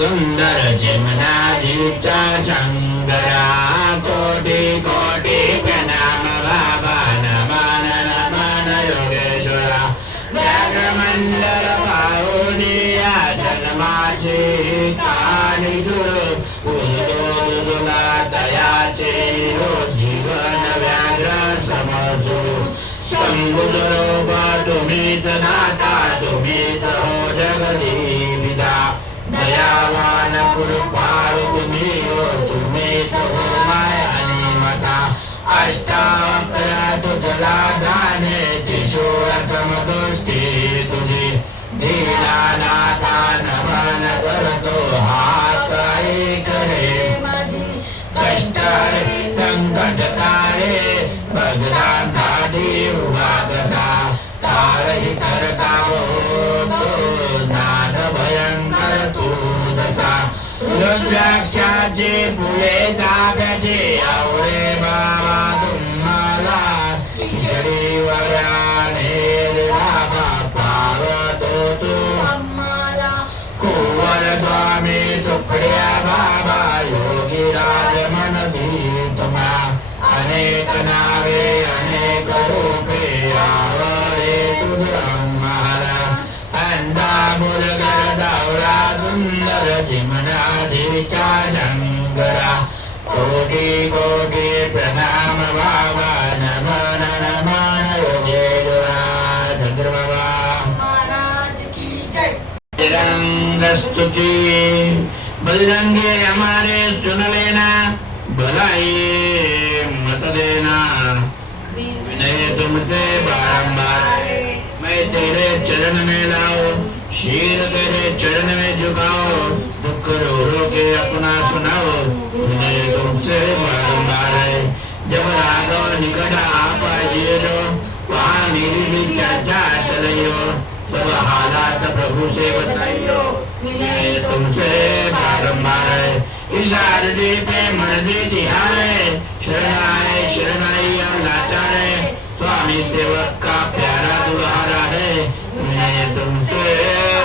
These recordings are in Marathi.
सुंदर जमुनादीप्ता शंकरा कोटि कोटि प्रणाम बाबा नमन नमन योगेश्वरा जगमंडल पाहुनिया जन्माचे कानी सुर उदुला तयाचे हो जीवन व्याघ्र समजू शंभुदरोब तुम्हीच नाता तुम्हीच हो जगदीविदा दयावान कृपाळू तुम्ही हो तुम्हीच हो माय आणि मता अष्टावक्र तुझला जाणे त्रिशूळ समदृष्टी तुझी दीनानाथा नमन करतो हात ऐकले माझी कष्टाळे संकटकाळे भगवांसाठी उभा कसा काळही करतावो नाद भयंकर तू दसा रुद्राक्षाचे फुले जाब्याचे आवळे बाबा तुम्हाला खिचडीवर आणेल बाबा पावतो तू आम्हाला कुंवर स्वामी सुप्रिया बाबा योगीराज मनदी तुम्हा अनेक नावे अनेक रूपे आवडे तुझ्या अंधा मुलगा दावरा सुंदर जिमनाधीचा शंकरा कोटी कोटी प्रणाम बाबा नमन नमन योगेश्वरा चंद्र बाबा महाराज की जय। बजरंग स्तुति बजरंगे हमारे चुन लेना भलाई मत देना विनय तुमसे बारंबार मैं तेरे चरण में लाओ, शीर तेरे चरण में झुकाओ, दुख रो रो के अपना सुनाओ, विनय तुमसे बारंबार है। जब राघव निकट आप जियो, वहाँ मेरी भी चर्चा चलियो, सब हालात प्रभु से बताइयो, विनय तुमसे बारंबार है। इस आरती पे मर्जी तिहारे, शरणाई और लाचार है, स्वामी सेवक का प्यारा दुल्हारा है, विनय तुमसे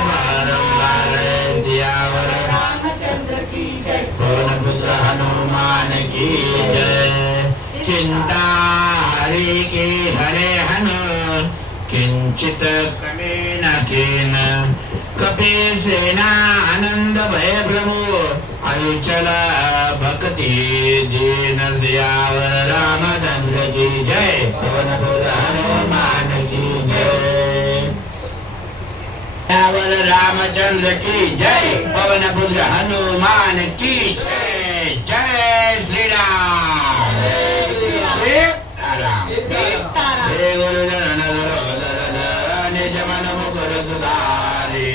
बारंबार है। दियावर रामचंद्र की जय, पवन पुत्र हनुमान की जय। चिंता हरि की हरे हनु, किंचित कमे न कीन, कपि सेना आनंद भय प्रभु, अविचल भक्ति दीन। सियावर रामचंद्र की जय, पवन पुत्र हनुमान की जय। सियावर रामचंद्र की जय, पवन पुत्र हनुमान की जय। जय श्री राम। श्री गुरु जन निज मन मुकुर सुधारी,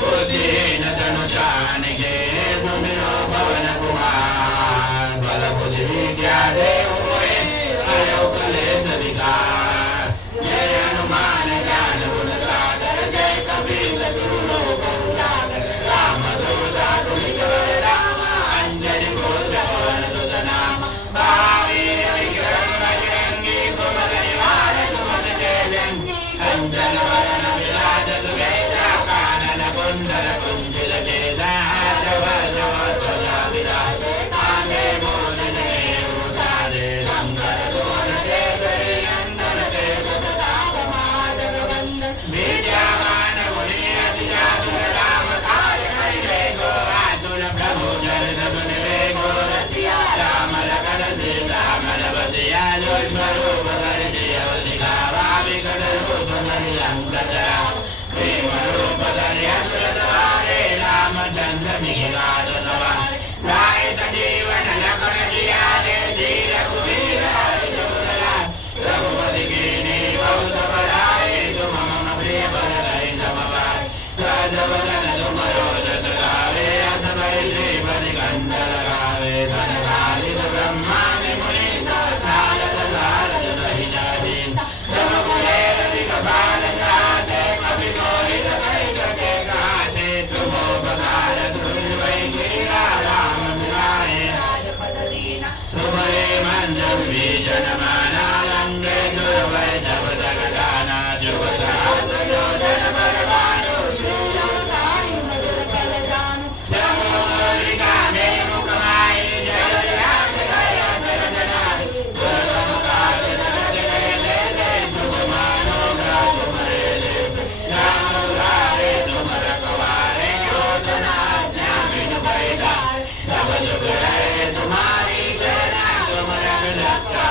बुद्धिहीन तनु जानिके, सुमिरो पवन कुमार। बल बुद्धि विद्या देहु मोहि, हरहु क्लेश विकार। जय हनुमान ज्ञान गुण सागर, जय कपीस तिहु लोक उजागर। रामदूत अतुलित बल धामा, अंजनी पुत्र पवन सुत नामा। महावीर विक्रम बजरंगी, सुमति निवार सुमति तेजंगी। अंजन वदन विराज सुबेसा, कानन कुंडल कुंचित केसा। जब ध्वजा विराजे, कांधे मूल जनेऊ साजे। शंकर सुवन केसरी नंदन, तेज प्रताप महाजगवंदन। विद्यावान गुणी अति चातुर, राम काज करिबे को आतुर। प्रभु चरित सुनि बेको रसिया, राम लखन सीता मन बसिया। जो स्वरूप धरि सियहि दिखावा, विकट रूप धरि लंक जरावा। प्रेम रूप धरि असुर सवारे, रामचंद्र मिहिर सवारे। लाए सजीवन लखन जियारे, धीर रघुवीर हर्ष उर लाए। रघुपति कीन्ही बहुत बड़ाई, तुम मम प्रिय भरत सम भाई। सहज वदन तुम रोजस गावे, अस कहि श्रीपति कंठ लगावे। सनकादिक ब्रह्मादि मुनीसा, नारद सारद सहित अहिसा। सब कुबेर दिक्पाल जहाते, कपि मोहित कहि सके कहाते। तुम उपकार सुनिबे कीना, राम मिलाए राजपद दीना। तुम्हारे मंत्र विभीषण माना, लंकेश्वर भय सब जग जाना। जुग सहस्र योजन बल भानु, लील्यों ताहि मधुर फल जानु। जमुना में मुख माहि, जय जगत गए असुर जनाहि। दुर्गम काज जगत गए लेते, तुम मानो ग्रास तुम्हारे लेते। राम दुलारे तुम रखवारे, होत न आज्ञा बिनु पैसारे। सब जुग रहे तुम्हारी चरना, तुम रघुरता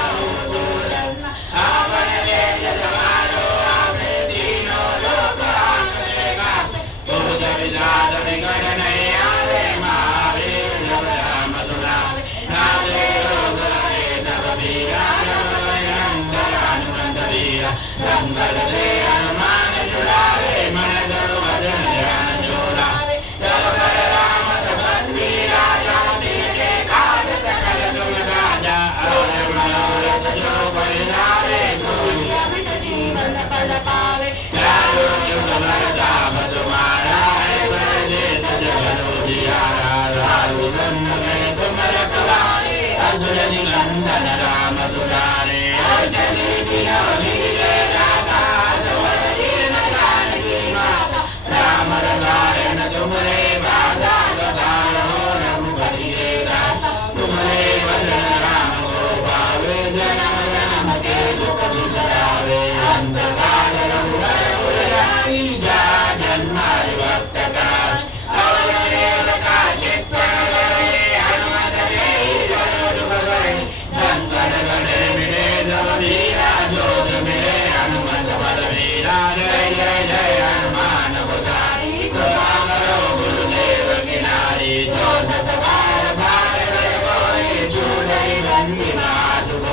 दूरना। आपन तेज समारो आपे, तीनों लोक आपने गाते। तुझ विधात विघ्न नहीं आवे, महावीर जब नाम सुनावे। नासे रोग हरे सब पीरा, जप निरंतर हनुमंत वीरा। संकट ते हनुमान छुड़ावे, मन धरु भजन ध्यान जोड़ावे। जब कर राम तपस्वी राजा, तिनके काज सकल तुम साजा। और मनोरथ जो कोई लावे, सोई अमित जीवन फल पावे। चारों जुग भरताप तुम्हारा है, पर जेत जगत उजियारा। राहुल में तुम रखवारे, असुर निकंदन राम दुलारे। अष्टमी विनोदी के दाता, सवर दीन जानकी माता। राम रसायन तुमरे भाषा, सदा रहो रघुपति के दासा। तुमरे भजन राम को पावे, जन्म जन्म के दुख बिसरावे। अंत काल रघुबर उरजाई, जा जन्मारि भक्त कहाई। और देवता चित्तन धरे, हनुमत देहि जन्म सुख करे। संकट गणे मिटे सब वीरा, जो मिले हनुमत बलवीरा। जय जय जय हनुमान गोसाई, कृपा करो गुरुदेव की नारी। जो सत बार बार कर कोई, छूटहि बंदी महासुख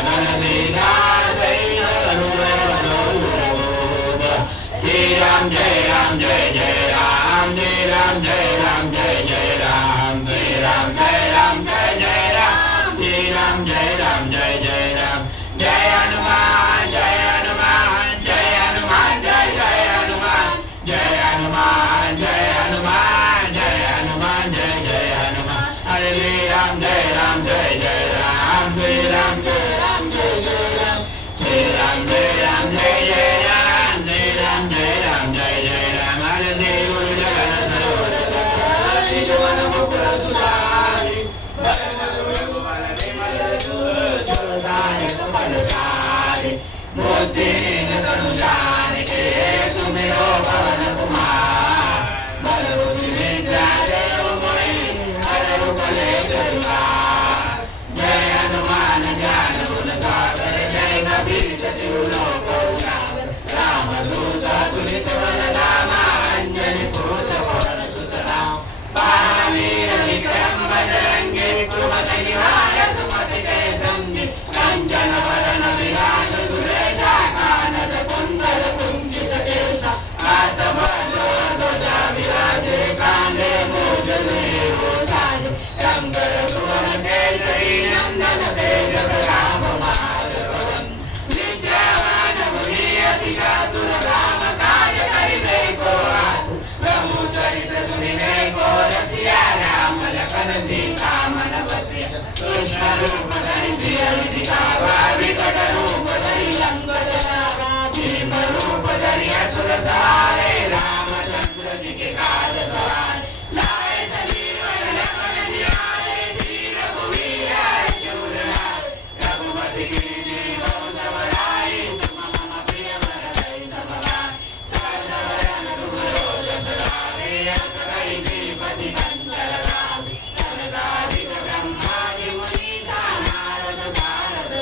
लखन सीता सहित हनुमान दूत। श्री राम जय राम जय जय राम, श्री राम जय राम जय जय राम, श्री राम जय राम जय जय राम, श्री राम जय राम जय जय राम। जय हनुमान जय हनुमान जय हनुमान जय जय हनुमान, जय हनुमान जय हनुमान जय हनुमान जय जय हनुमान। हरे श्री राम जय जय राम, श्री राम जय राम जय जय राम, श्री राम जय राम जय जय राम, श्री राम जय राम जय जय राम। हरे श्री गुरु जगन्नाथ सरोवर निज मन मुकुर सुधारि, बरन रघुबर विमल जसु दायक फलचारि। बुद्धिहीन तनु जानिके सुमिरो पवन कुमार, बल बुद्धि विद्या देहु मोहि हरहु कलेश विकार। जय हनुमान ज्ञान गुण सागर, जय कपीस तिहु लोक उजागर। रामदूत अतुलित बल धामा, अंजनी पुत्र पवन सुत नाम। महावीर विक्रम बजरंगी, सुमति निवार सुमति के संगी। कंचन वरण विराज सुरेशा, कानन कुंडल कुंजित केशा। हाथवज्र ध्वजा विराजे, कांधे मूज साजे। शंकर सुवन केसरी नंदन, तेज प्रताप महाजगवंदन। विद्यावान गुणी अति चातुर, राम काज करिबे को आतुर। प्रभु चरित्र सुनिबे को रसिया, राम लखन सीता मन बसिया। कृष्ण रूप धरि सियहि दिखावा, विकट रूप धरि लंक जरावा। भीम रूप धरि असुर सहारे, रामचंद्र जी के काज सवारे। लाए सजीवन लखन जियाए, श्री रघुवीर शूर लाए। रघुपति कीन्ही बहुत बड़ाई, तुम मम प्रिय भरतहि सम भाई। सहज बदन तुमरो जस गावे, यश कहि श्रीपति कंठ लगावे। सनकादिक ब्रह्मादि मुनीसा, नारद सारद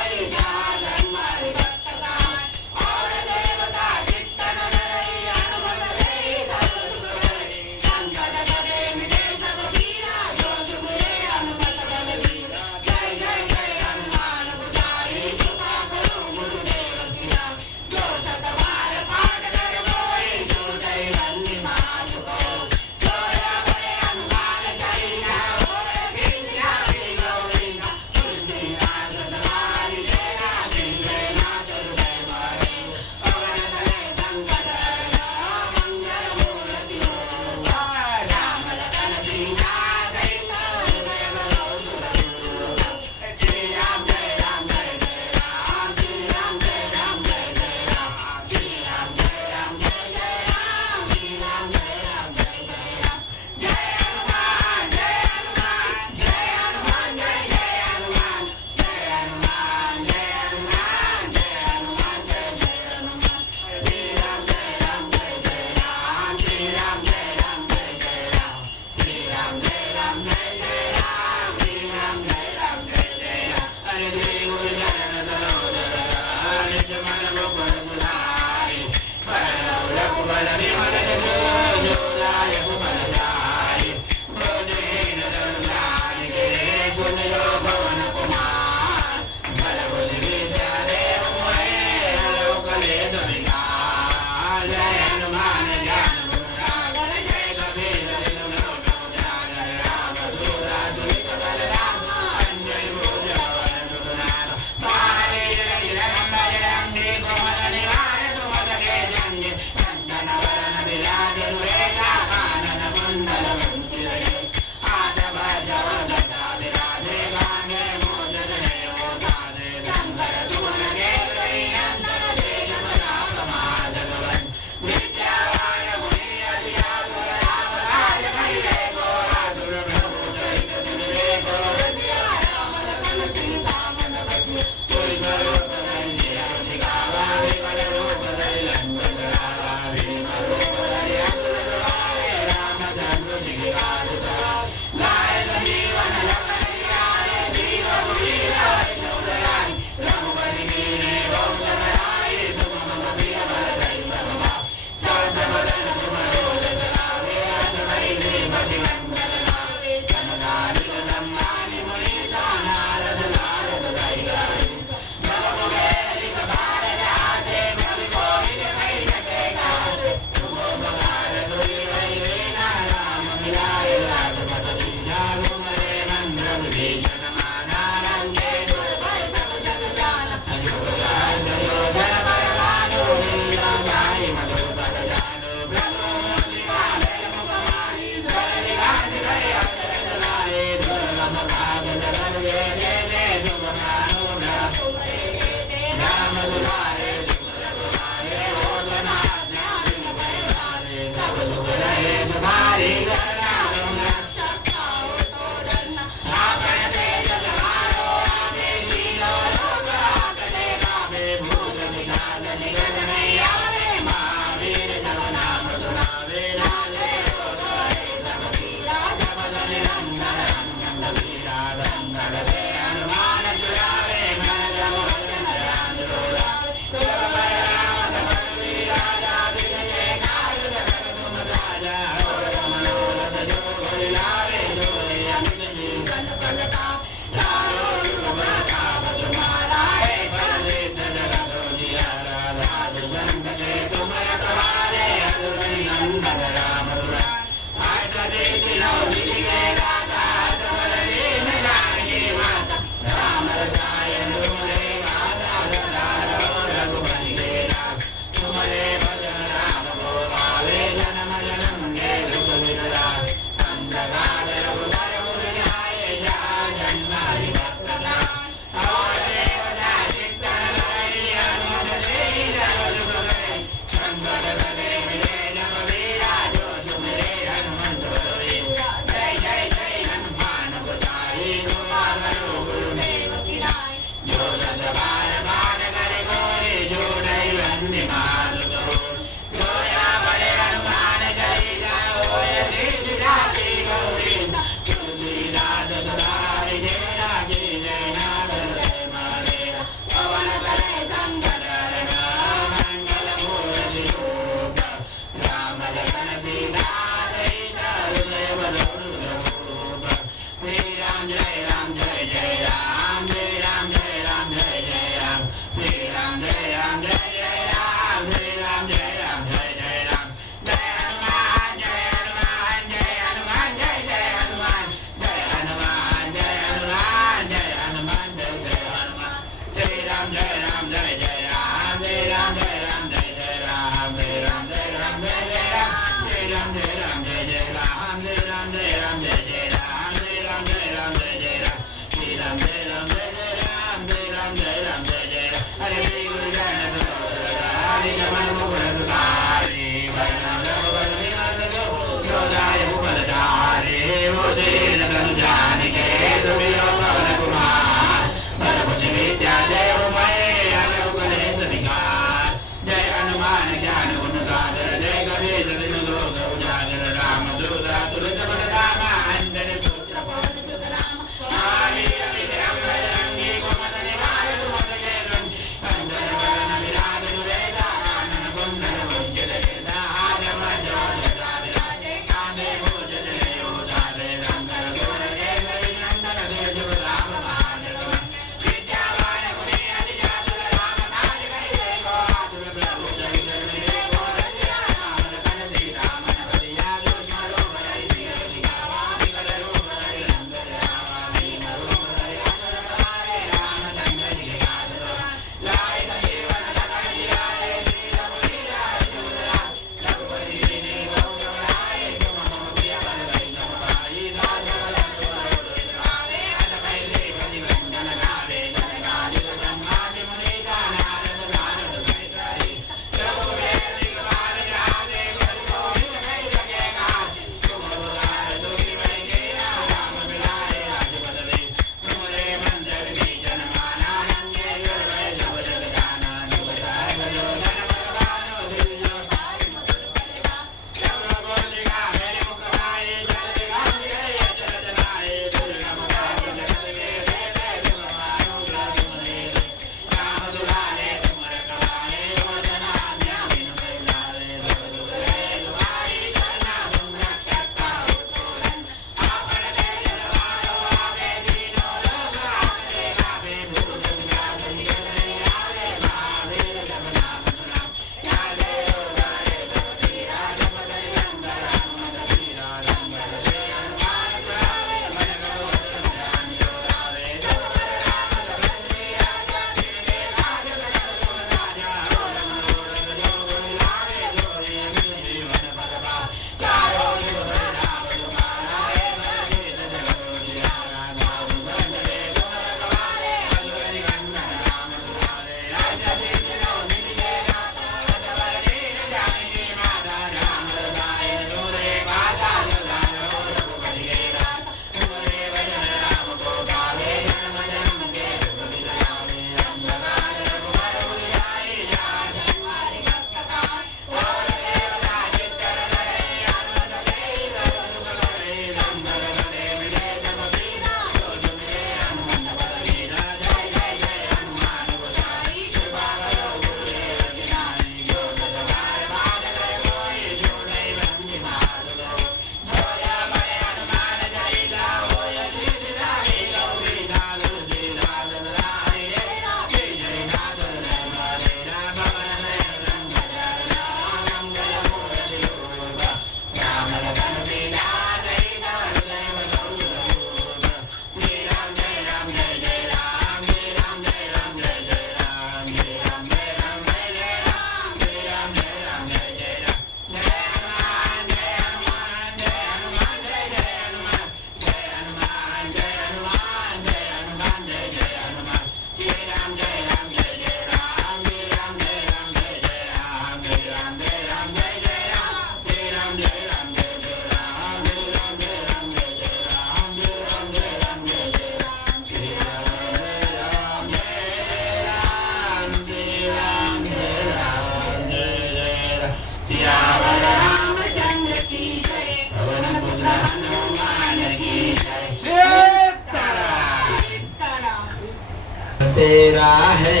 तेरा है,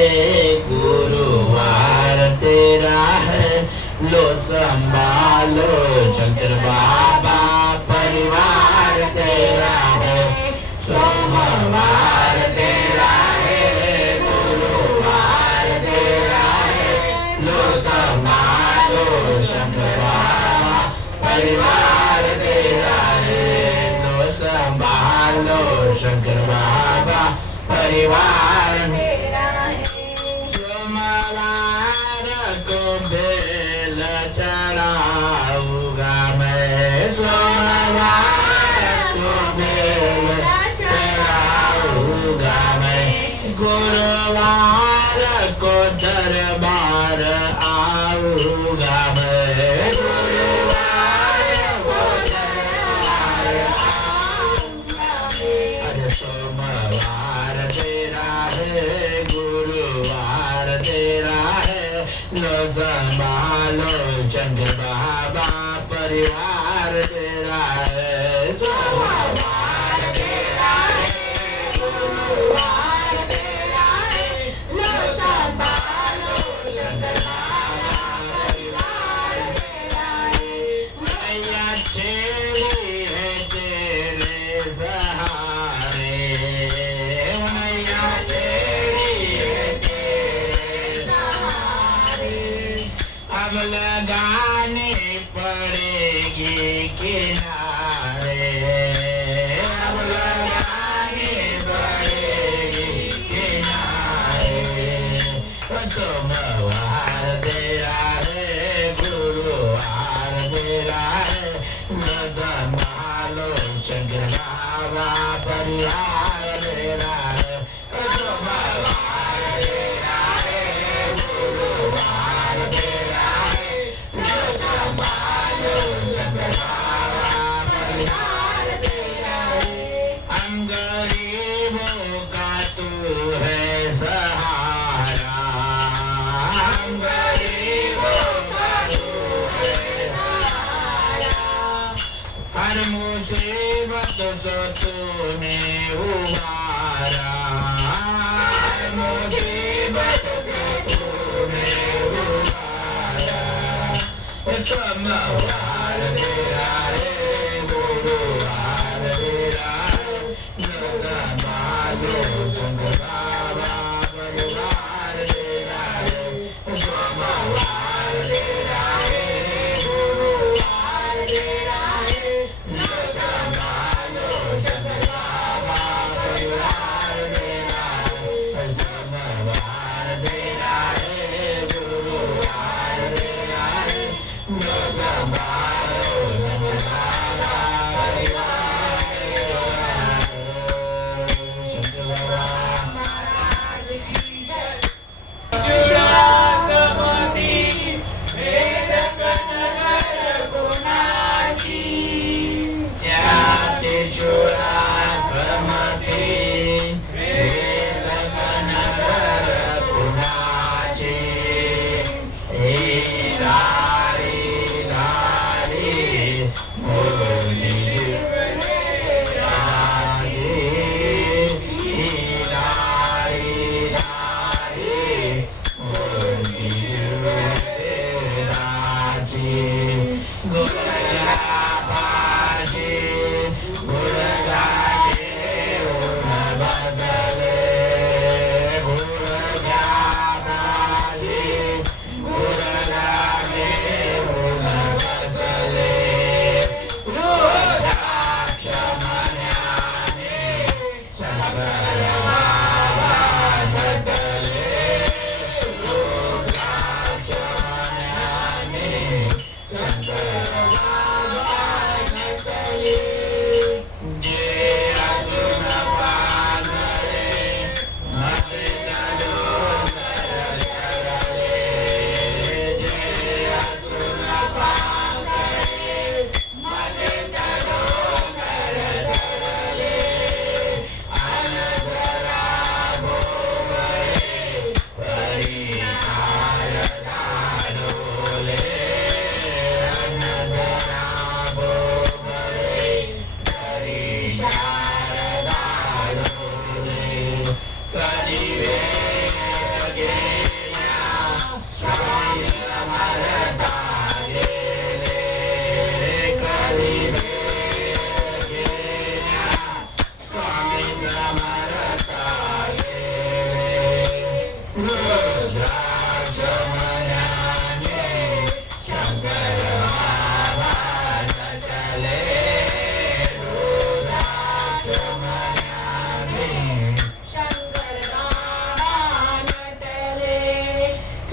गुरुवार तेरा है, लो संभालो शंकर बाबा परिवार तेरा है। सोमवार तेरा है, गुरुवार तेरा है, लो संभालो शंकर बाबा परिवार तेरा है। लो संभालो शंकर बाबा परिवार तेरा है। सोमवार को बेल चढ़ाऊंगा मैं, सोमवार को बेल चढ़ाऊंगा मैं, गुरुवार को दरबार आऊंगा मैं, गुरुवार को दरबार आऊंगा मैं। अरे सोमवार तेरा है, गुरुवार तेरा है, लो संभालो शंकर बाबा परिवार तेरा है। सोमवार तेरा है, गुरुवार तेरा है, लो संभालो शंकर बाबा परिवार तेरा है। मैया छेड़ी है तेरे सहारे, मैया छेड़ी है तेरे सहारे, अब लगानी पड़ेगी किनारे, अब लगानी पड़ेगी किनारे। सोमवार तेरा है, गुरुवार तेरा है, लो संभालो शंकर बाबा परिवार तेरा है। सोमवार तेरा है, गुरुवार तेरा है, लो संभालो शंकर बाबा परिवार तेरा है। हम गरीबों का तू है सहारा, हम गरीबों का तू है सहारा, हर मुसीबत से तूने उबारा, हर मुसीबत से तूने उबारा। सोमवार तेरा है, गुरुवार तेरा है, लो संभालो शंकर बाबा परिवार तेरा है। सोमवार तेरा है, गुरुवार तेरा है, लो संभालो शंकर बाबा परिवार तेरा है। सोमवार तेरा है, गुरुवार तेरा है, लो संभालो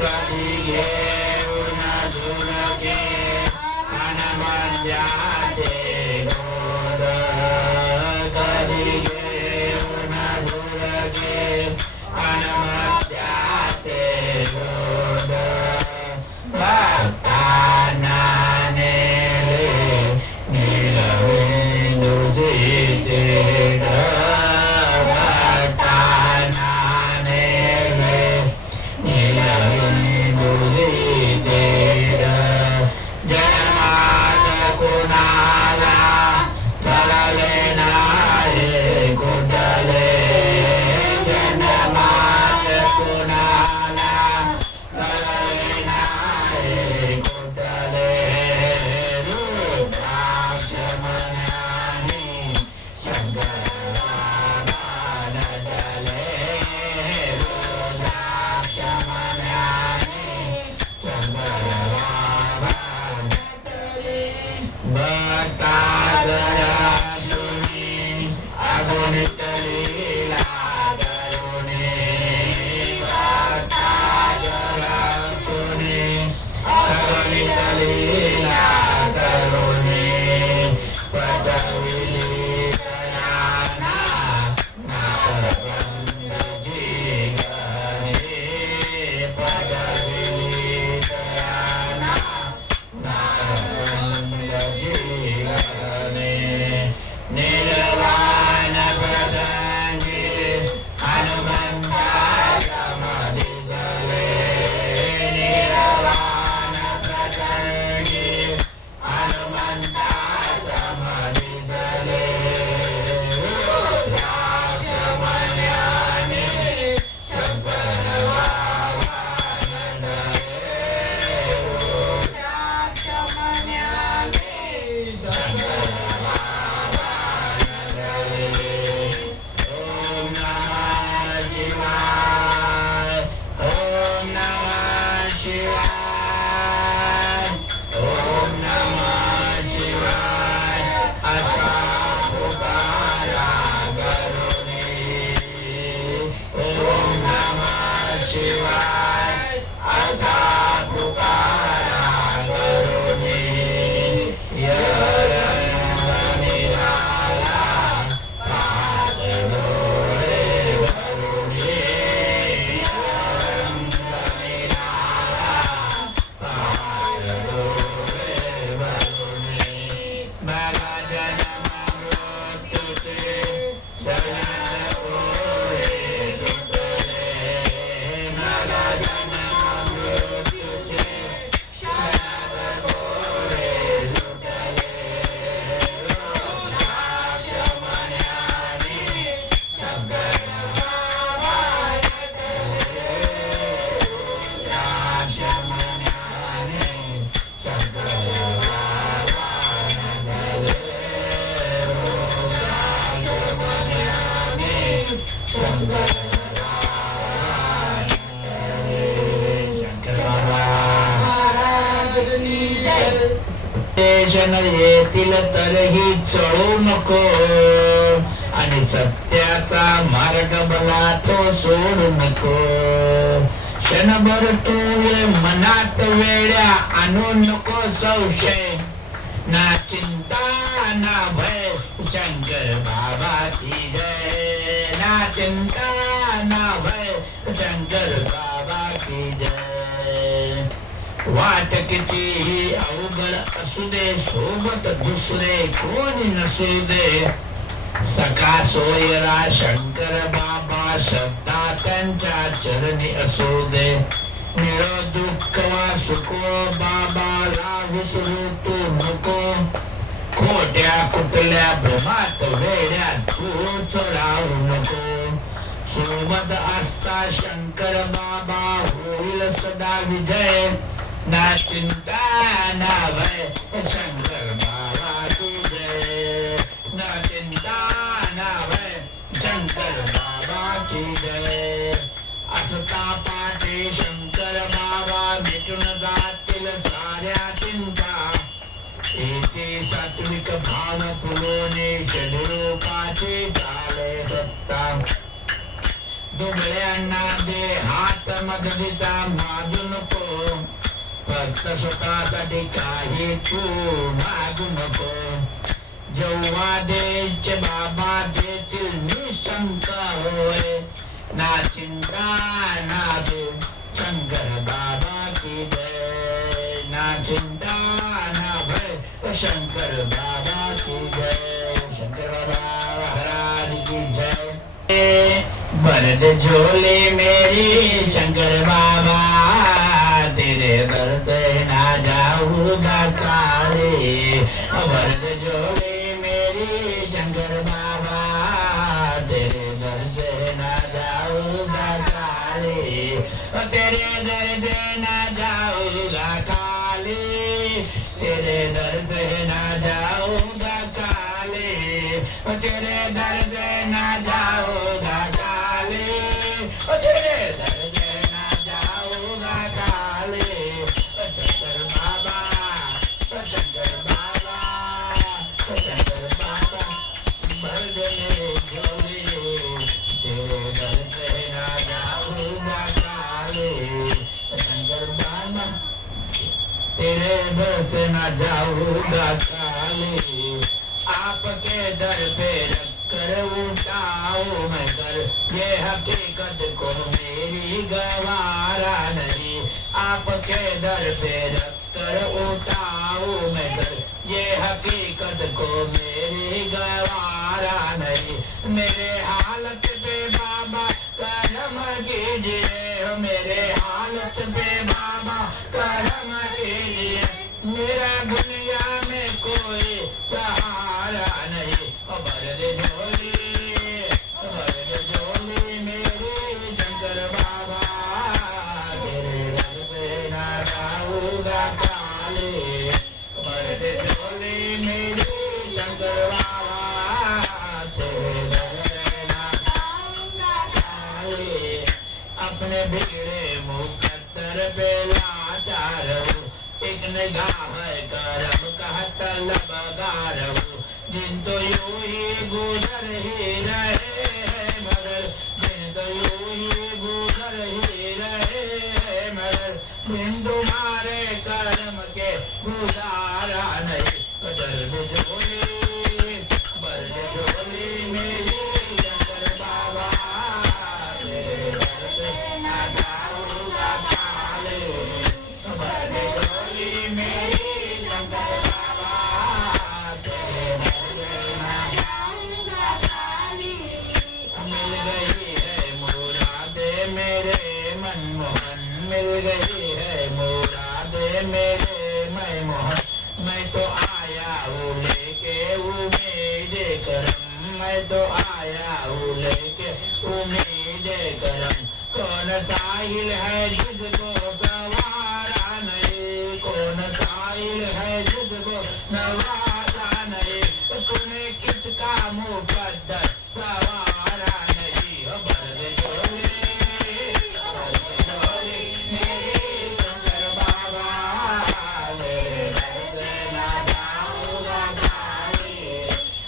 कधी घेऊन झुरके अनमध्याचे गोड कधी घेऊन झुरके अनमध्याचे गोड भक्तांना नेले नीलवेणूचे भक्तांना नेले नीलवेणूचे जन्मात कुणाला कळले नाही कुठले जन्मात कुणाला कळले नाही कुठले रुद्राक्ष मनाने शंकराला नटले रुद्राक्ष मनाने शंकराला भक्तागरा सुनी अगणित लीला करुणे भक्तागरा सुनी अगणित लीला करुणे पदविली तयाना नाथवंद जीवने पदविली तयाना नाथवंद जीवने निर्वाण प्रसंगी हनुमंताच्या मदिसले निर्वाण प्रसंगी हनुमंताच्या मदिसले रुद्राक्ष मण्याने शंकर बाबा नटले रुद्राक्ष मण्याने शंकर बाबा नटले ओम नमः शिवाय ओम नमः शिवाय ओम नमः शिवाय असा पुकारा करुणे ओम नमः शिवाय असा पुकारा करुणे यरंग निराला पाद डोळे भरुणे यरंग निराला पाद डोळे भरुणे मला जन्म मृत्यूचे शरण ओढे तुटले मला जन्म मृत्यूचे शरण ओढे सुटले रुद्राक्ष मण्याने शंकर बाबा नटले रुद्राक्ष मण्याने शंकर बाबा नटले रुद्राक्ष मण्याने शंकर जन येतील तरीही चढू नको आणि सत्याचा मार्ग भला तो सोडू नको क्षणभर तू मनात वेड्या आणू नको संशय ना चिंता ना भय शंकर बाबा की जय ना चिंता ना भय शंकर बाबा की जय वाट कितीही अवघड असू दे सोबत दुसरे कोणी नसू दे सखा सोयरा शंकर बाबा श्रद्धा त्यांच्या चरणी असू दे निळो दुःख वा सुखो बाबाला विसरू तू नको खोट्या कुठल्या भ्रमात वेड्यात तूच राहू नको सोबत असता शंकर बाबा होईल सदा विजय ना चिंता ना भय शंकर बाबा की जय ना चिंता ना भय शंकर बाबा की जय असता पाटे शंकर बाबा मिटून जातील साऱ्या चिंता येते सात्विक भाव पुरवणे षडरूपाचे चाले सत्ता दुबळे अन्ना दे हात मग दिता मागू नको फक्त स्वतःसाठी काही तू मागू नको जेव्हा द्यायचे बाबा देतील निशंक होय ना चिंता ना भय शंकर बाबा की जय ना चिंता ना भय शंकर बाबा की जय शंकर बाबा महाराज की जय भरत झोली मेरी शंकर बाबा तेरे भरत ना जाऊंगा काले भरत झोली मेरी शंकर बाबा तेरे भरत ना जाऊंगा काले तेरे दर्द ना जाऊंगा काले तेरे दर्द ना जाऊंगा काले तेरे दर्द ना जाऊंगा काले तेरे दर्द ना जाऊंगा काले शंकर बाबा शंकर बाबा शंकर बाबा भर दे झोली तेरे दर्द ना जाऊंगा काले शंकर बाबा तेरे दर से न जाऊंगा काले आपके दर पे रख कर उठाओ मैं कर ये हकीकत को मेरी गवारा नहीं आपके दर पे रख कर उठाओ मैं कर ये हकीकत को मेरी गवारा नहीं मेरे हालत पे बाबा करम कीजिए मेरे हालत पे बाबा करम कीजिए मेरा दुनिया में कोई सहारा नहीं भरत झोली मेरी शंकर बाबा तेरे दर पे ना जाऊंगा काले भरत झोली मेरी शंकर बाबा तेरे दर पे ना जाऊंगा काले अपने बिगड़े मुकद्दर पे लाचार एक निगाह करम कहत लबगार दिन तो यूं ही गुजर ही रहे मगर दिन तो यूं ही गुजर ही रहे मगर दिन तुम्हारे कर्म के गुजारा नहीं दर्द झोली मेरी शंकर बाबा तेरे दर्द ना जाऊंगा काले भरत झोली मेरी शंकर बाबा तेरे दर्द ना जाऊंगा काले मिल गई है मुरादे मेरे मनमोहन मिल गई है मुरादे मेरे मनमोहन मैं तो आया हूँ लेके उम्मीद करम मैं तो आया हूँ लेके उम्मीद करम कौन साहिल है जिसको गवारा नहीं कौन साहिल है जिसको नवारा नहीं तूने किसका मुकद्दर सवारा नहीं भरत झोली मेरी शंकर बाबा तेरे दर्द ना जाऊंगा काले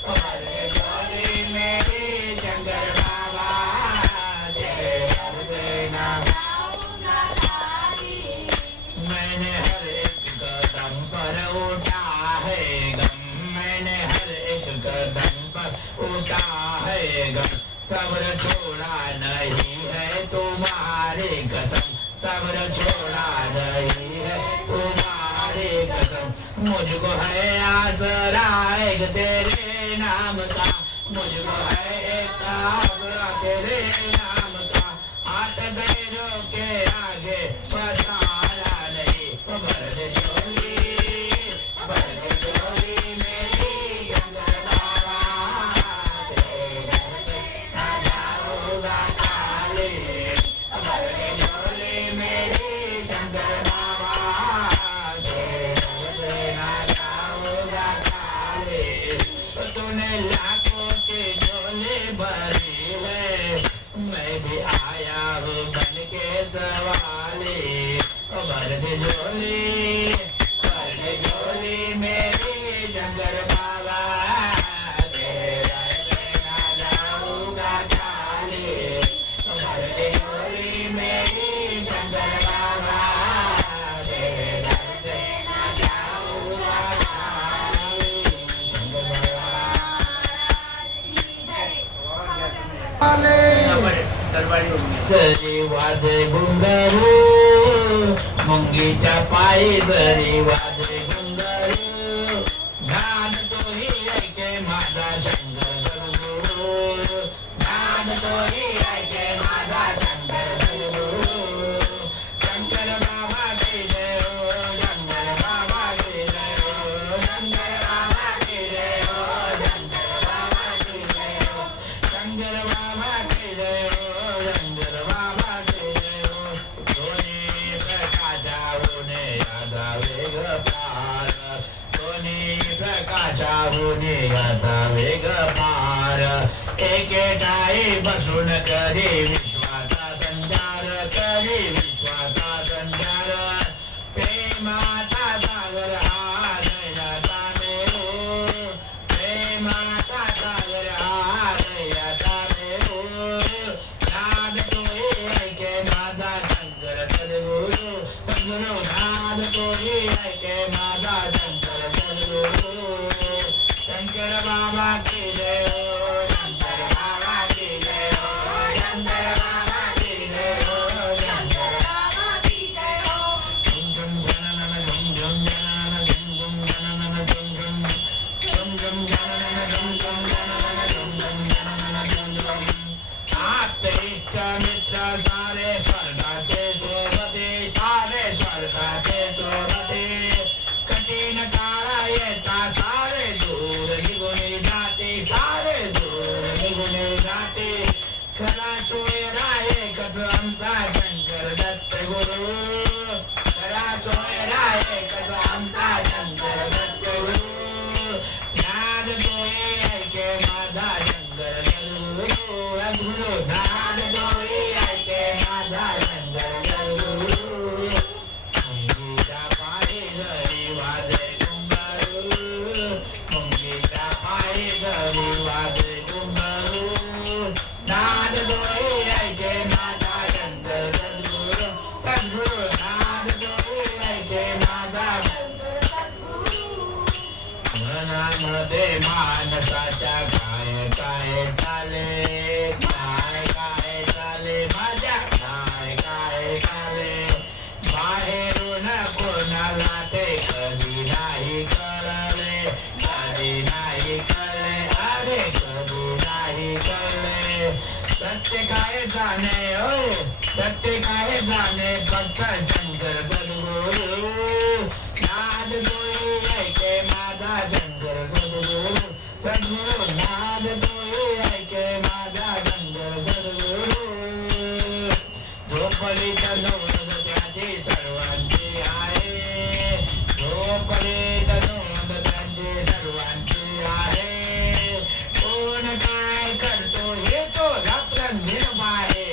भरत झोली मेरी शंकर बाबा तेरे दर्द ना जाऊंगा काले मैंने हर एक कदम पर उठा है गम मैंने हर एक कदम पर उठा है गम सब्र छोड़ा नहीं है तुम्हारी कसम सब्र छोड़ा नहीं है तुम्हारी कसम मुझको है आसरा एक तेरे नाम का मुझको है एक आसरा तेरे नाम का हाथ बैठो के आगे पसारा नहीं भरत झोली मेरी शंकर बाबा तेरे दर पे ना जाऊंगा काले भरत झोली मेरी शंकर बाबा तेरे दर पे ना जाऊंगा काले तूने लाखों के झोले भरी है मैं भी आया हूँ बन के सवाले भरत झोली मेरी शंकर बाबा तेरे दर पे ना जाऊंगा काले भरत जरी वाजे घुंगारू मुंगीच्या पायी जरी वाजे घुंगारू ज्ञान तोही ऐके माझा शंकर सद्गुरू ज्ञान तोही ऐके माझा शंकर सद्गुरू शंकर बाबा की जय हो शंकर बाबा की जय हो शंकर बाबा की जय हो शंकर बाबा की जय हो शंकर बाबा की जय हो शंकर बाबा की जय हो दोन्ही प्रकाशा होणे याचा वेग पार दोन्ही प्रकाशा होणे याचा वेग पार एके ठाई बसून करी विश्वाचा संचार करी विश्वाचा संचार प्रेमाचा सागर हा दयाचा मेरू प्रेमाचा सागर हा दयाचा मेरू नाद तोही ऐके माझा शंकर सद्गुरू सद्गुरू नाद तोही ऐके माझा शंकर सद्गुरू शंकर बाबा की जय हो शंकर बाबा की जय हो शंकर बाबा की जय हो शंकर बाबा की जय हो झुम झुम जननन झुम झुम जननन झुम झुम जननन झुम झुम झुम झुम जननन झुम झुम जननन झुम झुम जननन झुम झुम आप्त इष्ट मित्र सारे स्वर्गाचे सोबते सारे स्वर्गाचे सोबते कठीण काळ येता सारे दूर निघून जाते सारे दूर निघून जाते खरा सोयरा एकच आमचा शंकर दत्त गुरु खरा सोयरा एकच आमचा शंकर दत्त गुरु नाद तोही ऐके माझा शंकर सद्गुरू गुरु नाद तोही ऐके माझा शंकर सद्गुरू मुंगीच्या पायी जरी वाजे घुंगारू मुंगीच्या पायी जरी वाजे घुंगारू नाद तोही ऐके माझा शंकर सद्गुरू सद्गुरू नाद तोही ऐके माझा मनामध्ये मानसाच्या काय काय चाले काय काय चाले माझ्या काय काय चाले बाहेरून कोणाला ते कधी नाही कळले कधी नाही कळले अरे कधी नाही कळले सत्य काय जाणे हो सत्य काय जाणे फक्त शंकर सद्गुरू नाद तोही ऐके माझा शंकर सद्गुरू सद्गुरू नाद तोही ऐके माझा शंकर सद्गुरू झोपलीत नोंद त्याची सर्वांची आहे झोपलीत नोंद त्यांची सर्वांची आहे कोण काय करतो हे तो रात्रंदिन पाहे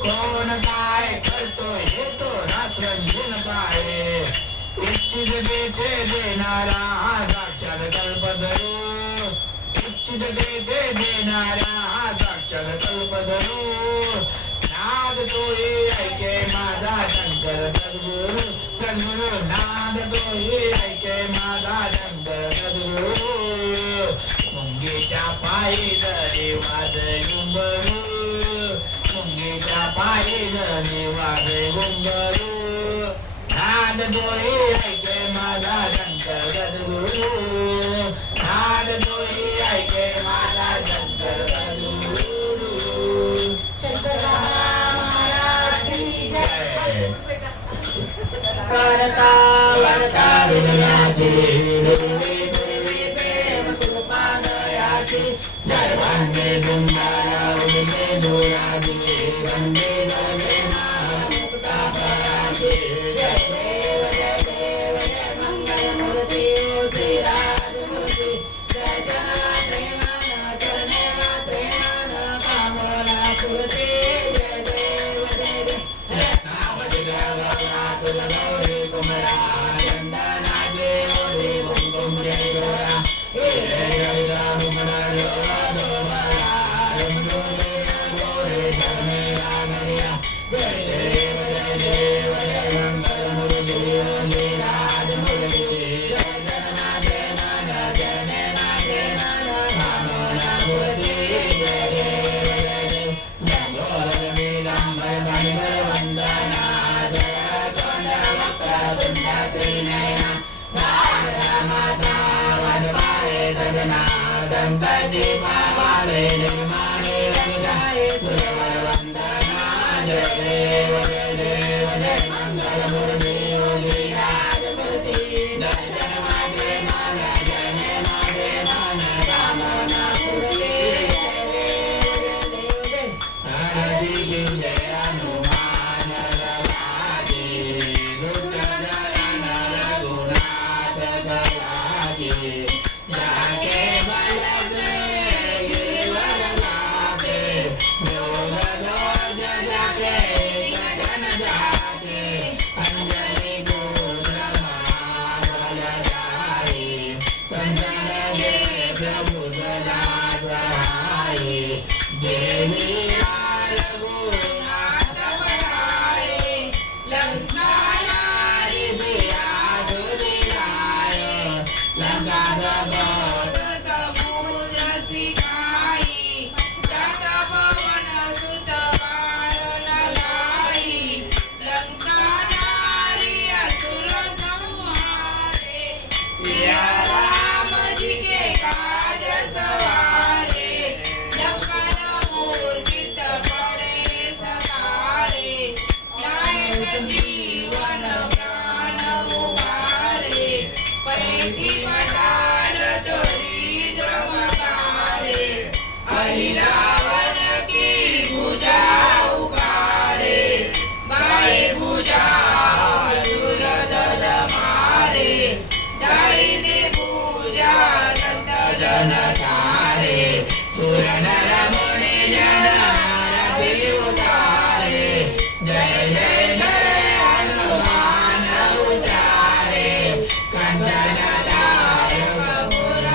कोण काय करतो हे तो रात्रंदिन पाहे इच्छित देते देणारा हा साक्षात कल्पतरू इच्छित देते देणारा हा साक्षात कल्पतरू नाद तोही ऐके माझा शंकर सद्गुरू सद्गुरू नाद तोही ऐके माझा शंकर सद्गुरू मुंगीच्या पायी जरी वाजे घुंगारू मुंगीच्या पायी जरी वाजे घुंगारू नाद तोही ऐके माझा शंकर सद्गुरू नाद तोही ऐके माझा शंकर सद्गुरू शंकर बाबा महाराज की जय करता वर्ता विनयाची देवी प्रेम कृपा दयाची सर्वांगे सुंदर उदिते धुराजी वंदे जय मुक्ता पराजी जय देव जय मंगल मूर्ती ओ श्री राज मूर्ती दर्शन प्रेमान चरणे प्रेमान कामना कृती जय देव जय देव नामति देवरा तुल गौरी कुमरा चंदनाजे ओढ़ी कुमकुम जय गोरा हे जय रामना जो दोबरा रमनो जय गोरे शरणे रामनिया जय देव जय मंगल मूर्ति जय राज मूर्ति जय जगन्नाथ जय नाना जय नैना जय नाना कामना मूर्ति जय देव जय गोर मीना गणपती पावावे निर्माणे रंगाये सुरवर वंदना जय देव जय देव जय मंगलमूर्ती योगी राजमूर्ती दर्शन मागे मान जय मागे मान कामना पूर्ती जय देव जय देव जय हरदी की जय हनुमान ललाटी दुष्ट दलन रघुनाथ कलाटी जाके बल गिरिवर लापे योग दोष जाके गगन जाके अंजलि पुत्र महाबलदाई कंचन गे प्रभु सदा सहाय देवी रघुनाथ बड़ाई लंका नारी दिया दुनियाय लंका जगत समुद्र सिखाई जत पवन सुत बाण लाई लंका नारी असुर संहारे सिया राम जी के काज सवारे लखन मूर्छित पड़े सवारे नायक जीवन प्राण उबारे पैठी पठार चोरी जमकारे हरि रावण की भुजा उगारे बाई भुजा असुर दल मारे दाहिनी भुजा संत जन तारे सुर नर मुनि जन आरती उतारे जय जय जय हनुमान उचारे कंचन दारुक पुर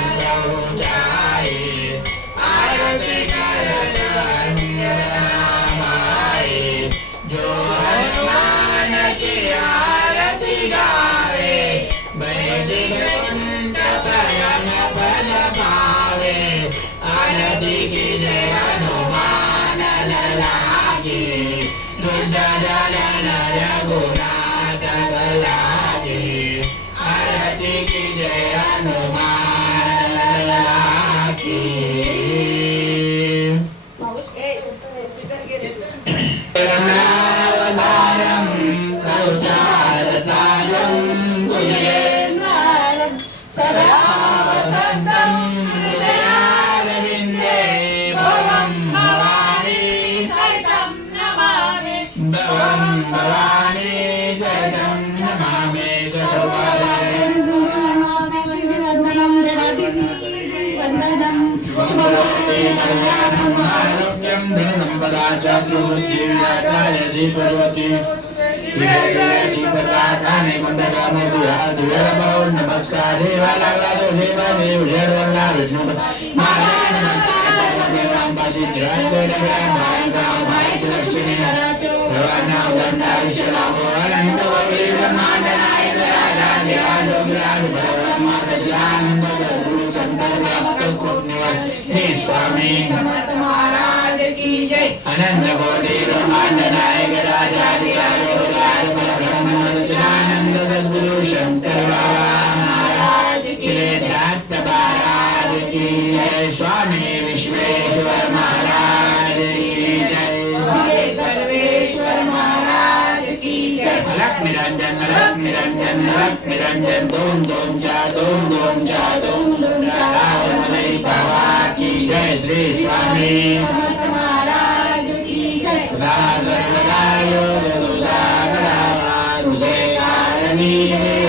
उचारे आरती करत अंजनामाए जो हनुमान की आरती गावे वैदिक कुंठ परम पद पावे आरती की जय हनुमान लला की दुष्ट दलन रघुनाथ कला की आरती की जय हनुमान लला की रमणावतारं संसारसारं भुजगेन्द्रं सदा वसन्तं हृदयारविन्दे भवं भवानी सहितं नमामि भवं भवानी सहितं नमामि कल्याणं आरोग्यं धनं पदाचार्योज्जीव्याय दीपवती दीपकाठाने मंडलामोदुहार नमस्कार देवा लागला तो देवा देव झेडवला विष्णु महाराज नमस्कार सर्वदेवांपाशी भाई लक्ष्मी भगवाना गंडाविशलामो अनंत वै ब्रह्मांड नायक राजा देवालोकराज ब्रह्मा सच्चिदानंद सद्गुरु संत व्यापक कोटनिवास हे स्वामी समर्थ महाराज की जय अनंत कोटि ब्रह्मांड नायक राजा देवालोकराज ब्रह्मा सच्चिदानंद सद्गुरु शंकर बाबा महाराज की जय दत्त महाराज की जय स्वामी विश्वेश्वर महाराज की जय सर्वेश्वर महाराज की जय अलख निरंजन दोम दोम चा रावण मलई बाबा की जय श्री स्वामी समर्थ महाराज की जय राधायो रुदागरावा तुझे कारणी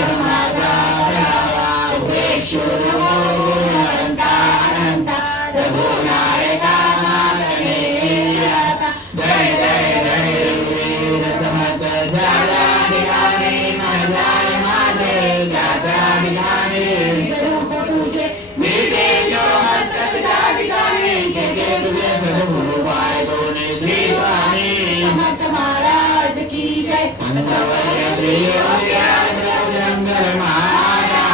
हमारा बढ़ावा उपेक्षुर अनंता अनंता रघुनायका मागणे जय जय जय रघुवीर समर्थ झाला ठिकाणी महाराज माझे गाता ठिकाणी बेटे जो मस्तक ठिकाणी के तुझे सद्गुरु पाय दोने श्री स्वामी समर्थ महाराज की जय अनंतवय श्री जंगल माया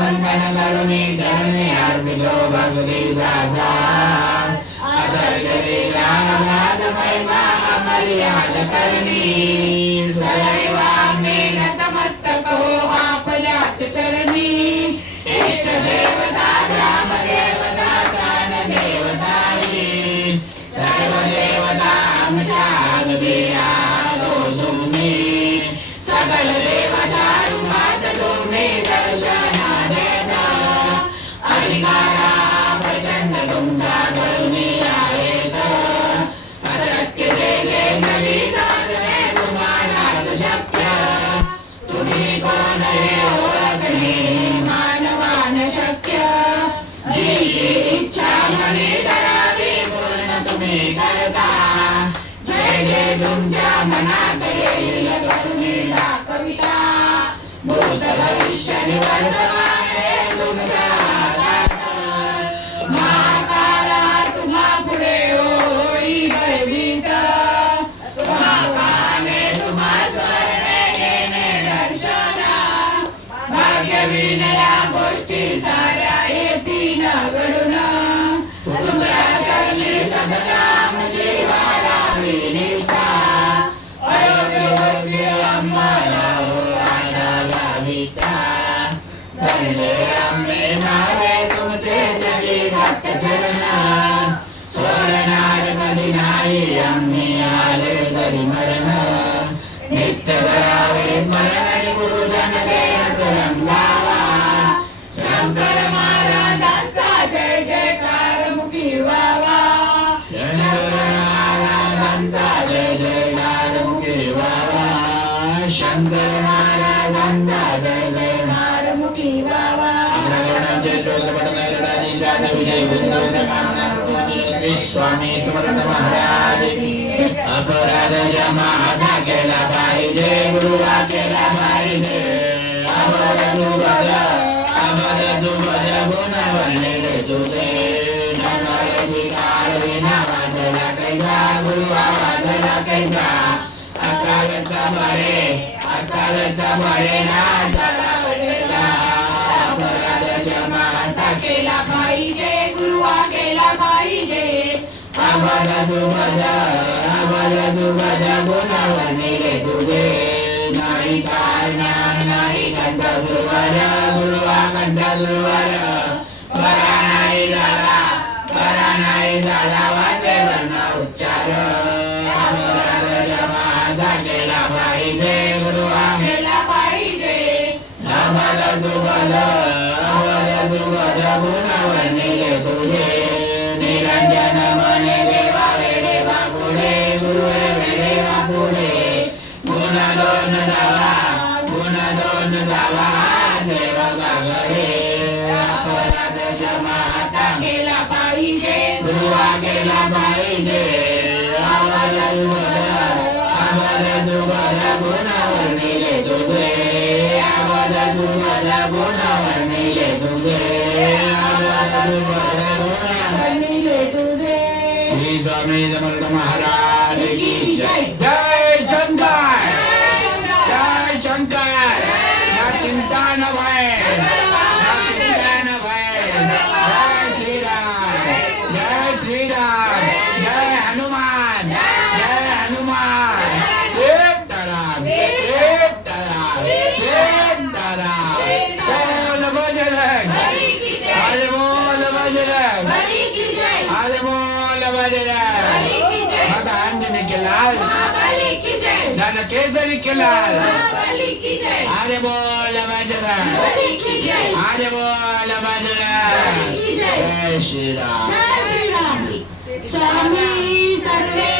वंदन करुणी धरणी अर्पितो भगवती दासा अतर्गती रामनाथमय महामर्याद करणी सदैवाग्ने नतमस्तक हो आपल्याच चरणी इष्ट देवता ग्राम देवता तुम्ही कोण हे ओळखणे मानवान शक्य जी इच्छा मने करावी पूर्ण तुम्ही करता जय जय तुमच्या मनात येईल करुणी दाखविता भूत भविष्य वर्तमाने तुमच्या हातात महाकाला तुम्हा पुढे होई भयभीत तुम्हा पाहणे तुम्हा स्मरणे घेणे दर्शना भाग्यविन या गोष्टी साऱ्या येतील घडून तुमच्या चरणी सतनाम जीवारावी निष्ठा अयोग्य गोष्टी आम्हाला धन्य आम्ही नावे तुमचे जगी भक्त चरण सोडणार कधी नाही आम्ही आले जरी मरण नित्य करावे स्मरण पूजन देवच रंगावा शंकर महाराजांचा जय जयकार मुखी व्हावा शंकर महाराजांचा जय जयकार मुखी व्हावा शंकर महाराजांचा जय जयकार मुखी व्हावा स्वामी समर्थ महाराज अपराध क्षमा केला पाहिजे गुरुवा केला पाहिजे अमर सुबद गुण वर्णिले तुझे नमरे विकार विना वाचला कैसा गुरुवा वाचला कैसा अकालस्त बरे ना झाला वडवेला अपराध क्षमा केला पाहिजे गुरुवा केला पाहिजे अमर सुबद गुण वर्णिले तुझे नाही कारणान नाही कंठ सुरवर गुरुवा कंठ सुरवर बरा नाही झाला वाचे वर्ण उच्चार अपराध क्षमा केला पाहिजे गुरुवा केला पाहिजे अमर सुबद गुण वर्णिले तुझे निरंजन मने देवा वेडे बापुडे गुरुवे वेडे बापुडे गुण दोन जावा सेवका घरे अपराध क्षमा केला पाहिजे गुरुवा केला पाहिजे अमर सुबद गुण वर्णिले तुझे अमर सुबद गुण वर्णिले तुझे अमर सुबद गुण वर्णिले तुझे श्री स्वामी समर्थ महाराज की जय जय शंकर जय शंकर ना चिंता न भय जय श्री राम जय हनुमान बोल बजरंग भगवान के लाल धन केसरी के लाल अरे बोल बजरंग अरे बोल बजरंग जय श्री राम स्वामी सर्वे